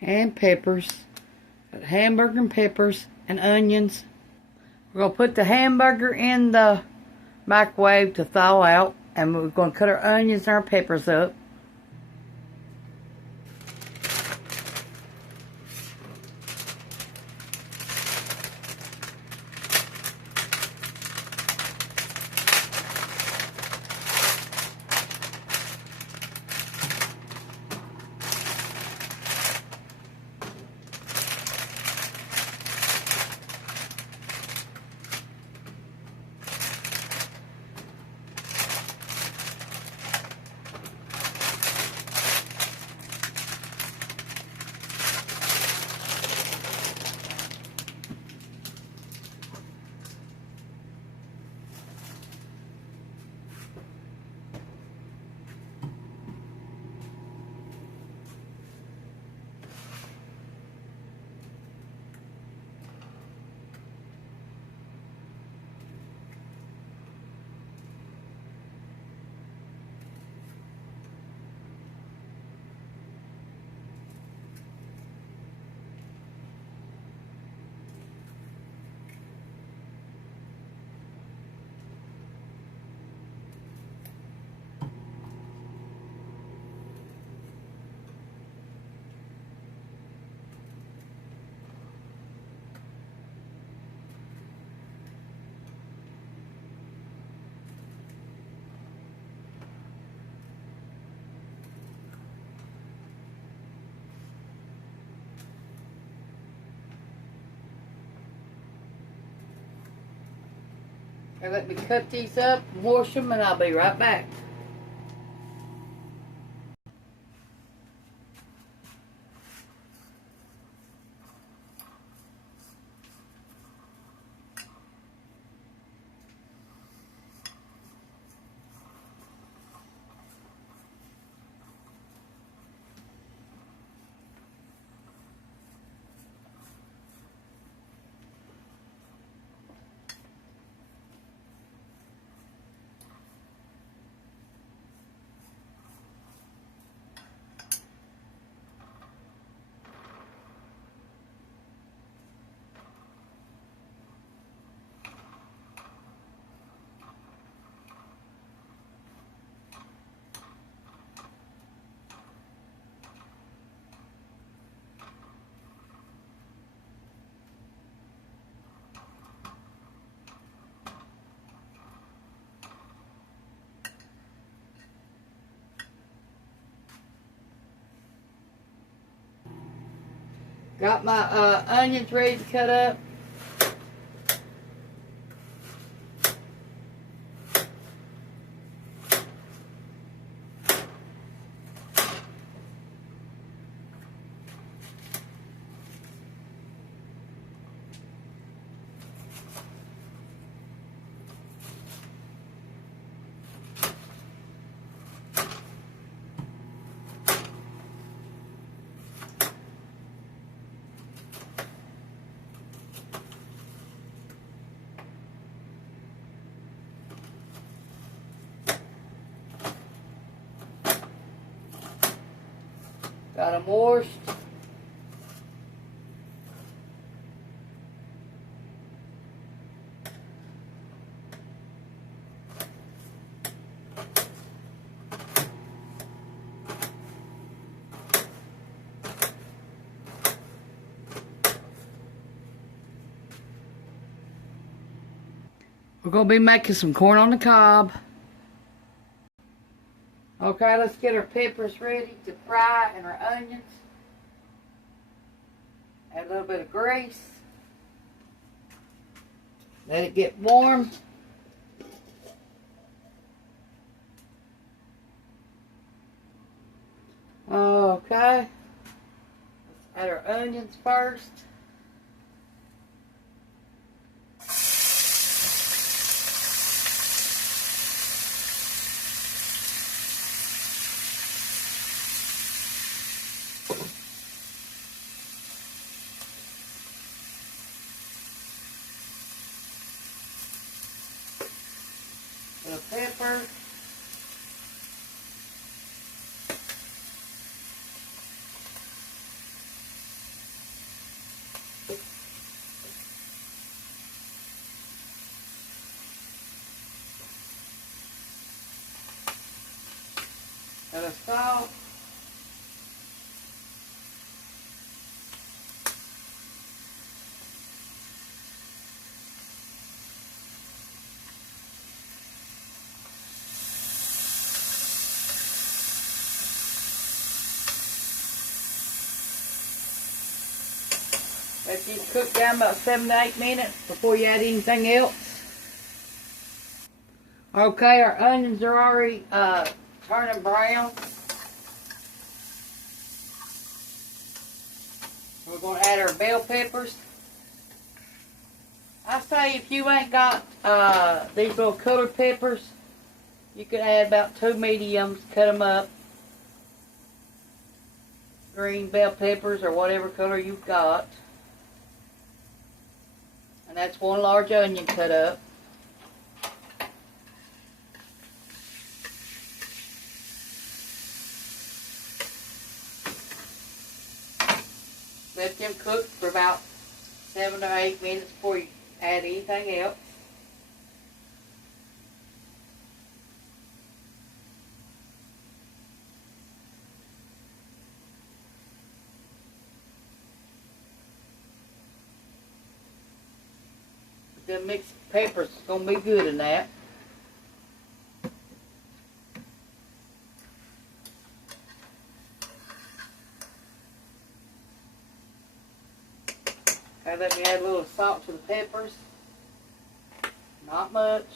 and peppers. Got hamburger and peppers and onions. We're going to put the hamburger in the microwave to thaw out, and we're going to cut our onions and our peppers up. Okay, let me cut these up, wash them, and I'll be right back. Got my onions ready to cut up. Got them washed. We're going to be making some corn on the cob. Okay, let's get our peppers ready to fry and our onions. Add a little bit of grease. Let it get warm. Okay. Let's add our onions first. The pepper. of salt. Let these cook down about 7 to 8 minutes before you add anything else. Okay, our onions are already turning brown. We're going to add our bell peppers. I say if you ain't got these little colored peppers, you can add about 2 mediums, cut them up. Green bell peppers or whatever color you've got. And that's 1 large onion cut up. Let them cook for about 7 or 8 minutes before you add anything else. The mixed peppers is going to be good in that. Okay, let me add a little salt to the peppers. Not much,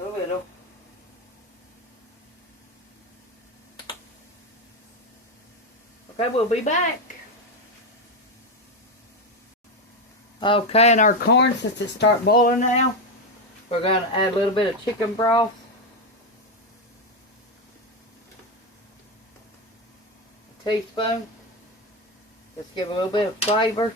a little. Okay, we'll be back. Okay, and our corn, since it starts boiling now, we're going to add a little bit of chicken broth. A teaspoon. Just give a little bit of flavor.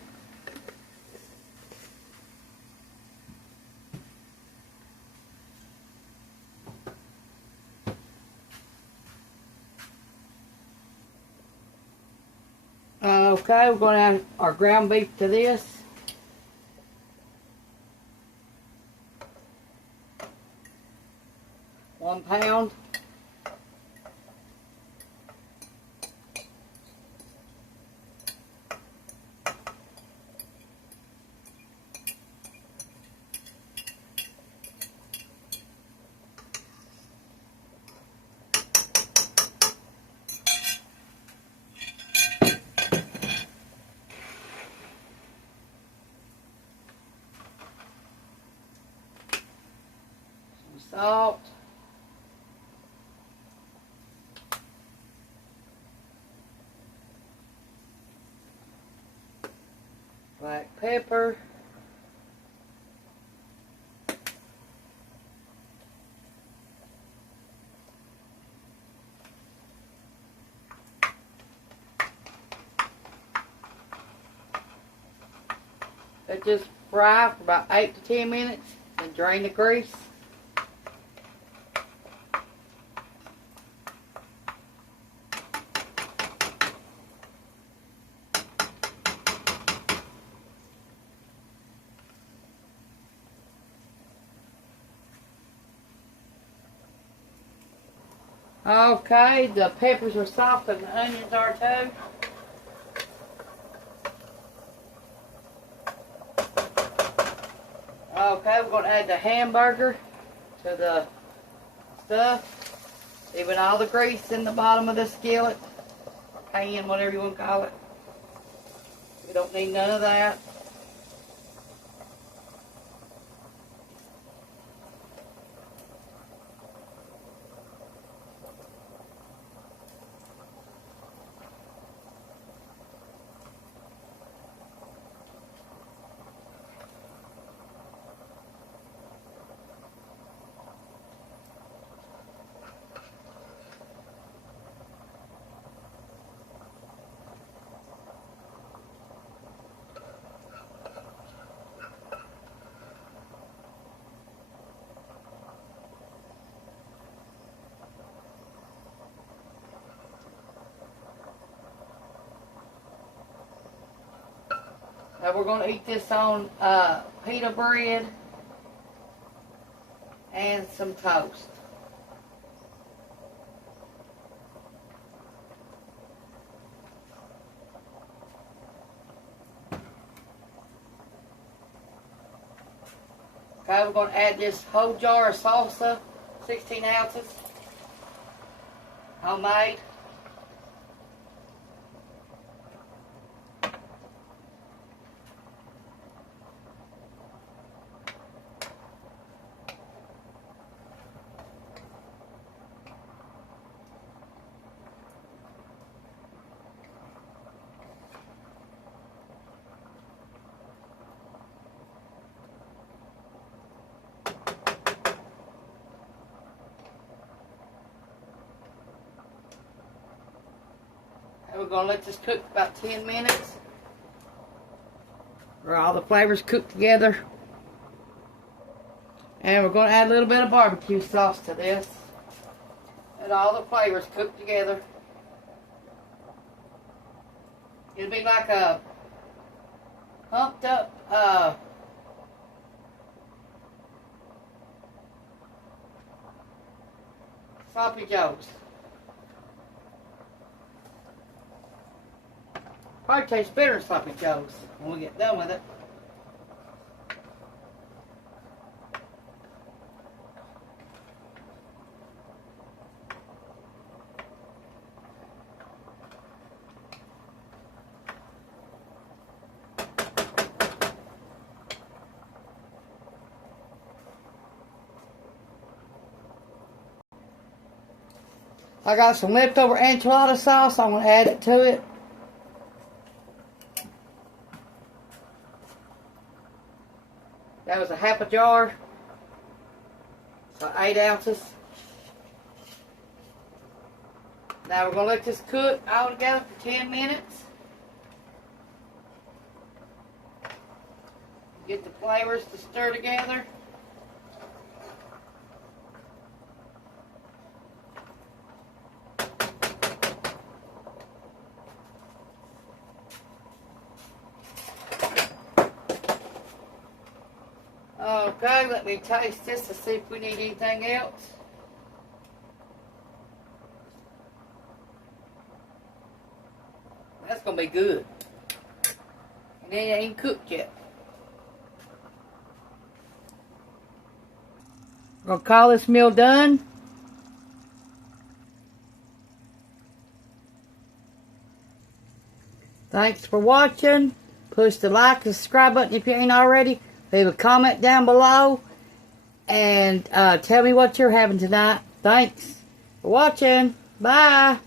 Okay, we're going to add our ground beef to this. £1 pound. Some salt. Black pepper. Let just fry for about 8 to 10 minutes and drain the grease. Okay, the peppers are soft and the onions are too. Okay, we're going to add the hamburger to the stuff. Even all the grease in the bottom of the skillet, pan, whatever you want to call it. We don't need none of that. Now we're going to eat this on pita bread and some toast. Okay, we're going to add this whole jar of salsa, 16 ounces, homemade. And we're going to let this cook about 10 minutes. Where all the flavors cook together. And we're going to add a little bit of barbecue sauce to this. And all the flavors cook together. It'll be like a pumped up sloppy joes. Probably tastes better than sloppy joes when we get done with it. I got some leftover enchilada sauce. I'm going to add it to it. That was a half a jar. So 8 ounces. Now we're going to let this cook all together for 10 minutes. Get the flavors to stir together. Okay, let me taste this to see if we need anything else. That's going to be good. And it ain't cooked yet. We're going to call this meal done. Thanks for watching. Push the like and subscribe button if you ain't already. Leave a comment down below. And tell me what you're having tonight. Thanks for watching. Bye.